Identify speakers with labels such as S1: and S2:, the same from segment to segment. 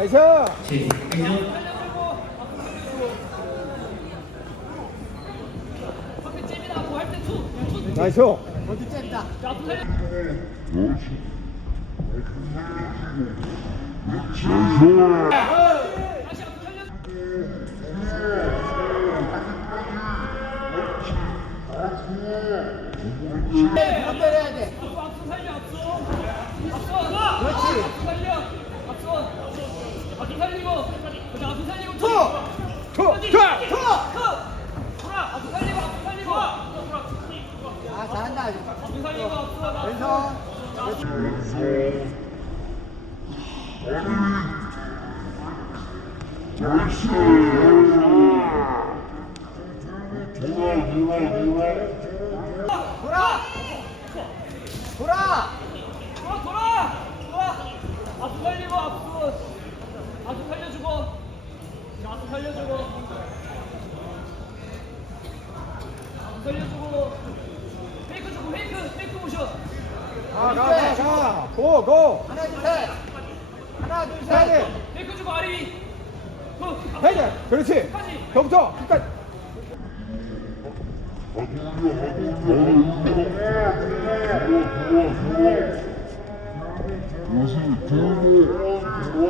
S1: 나이스!
S2: 제 행정 나이스!
S3: 나이스! 네, 네, 네. 앞서 살리고 그다음 앞서 살리고
S2: 투!
S1: 투, 자,
S2: 투!
S3: 돌아 앞서 살리고 앞서 살리고 돌아
S2: 아, 잘한다. 아주.
S3: 앞서 살리고 앞서 나
S2: 왼손. 돌아! 돌아!
S3: 돌아 돌아 돌아 앞서 살리고 앞서 앞서 살려주고 자, 앞서 살려주고 앞서 살려주고 페이크 주고 페이크 페이크 모션
S1: 가, 가, 가, 가. 고, 고.
S2: 하나, 둘, 셋. 하나, 둘,
S1: 해야
S2: 셋.
S1: 돼.
S3: 페이크 주고 아리 그
S1: 해야 돼. 그렇지. 격투. 끝까지.
S2: 마지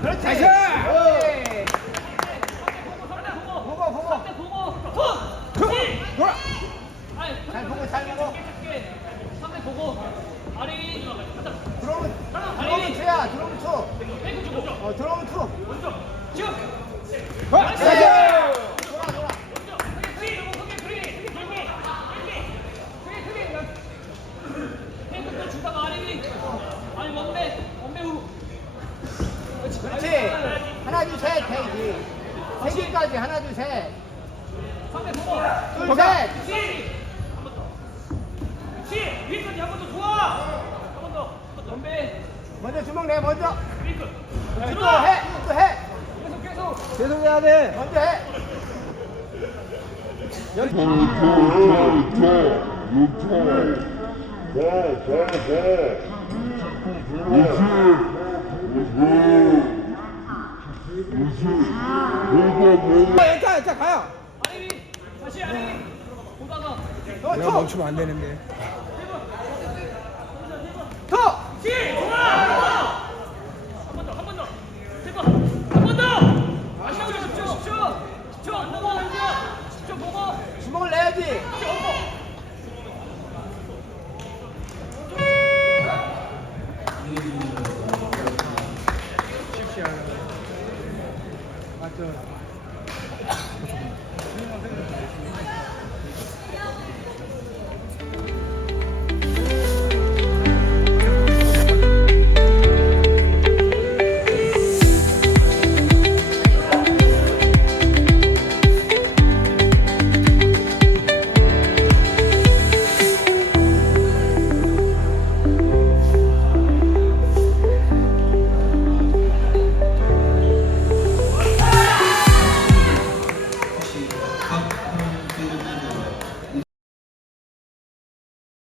S2: 그렇지.
S1: 나이스!
S2: 그렇지. 보고, 보고.
S1: 투, 돌아.
S2: 잘 보고, 잘 보고.
S3: 상대 보고 아리
S2: 들어오면, 들어오면 투야. 들어오면 투.
S3: 페이크 주고
S2: 어, 들어오면 투.
S3: 지금
S1: 어, 나이스.
S2: 돌아, 돌아.
S3: 크게 크게 크게 크게 크게 크게 크게 페이크 또 주다가 아리 아니 원배 원배 후
S2: 그렇지. 하나, 둘, 셋. 대기. 대기까지. 하나, 둘, 셋. 둘. 셋.
S3: 시! 한번 더. 시! 위까지 한 번 더 좋아! 한 번 더. 원배
S2: 먼저 주먹 내, 먼저.
S3: 페이크
S2: 또 해. 또 해.
S3: 계속 계속
S1: 계속 해야 돼.
S2: 먼저 해.
S1: 자, 연 타, 연타 가요.
S3: 아리 다시 아리 보다가
S2: 너
S1: 내가
S2: 투.
S1: 멈추면 안 되는데.
S3: 한번 더,
S4: 对。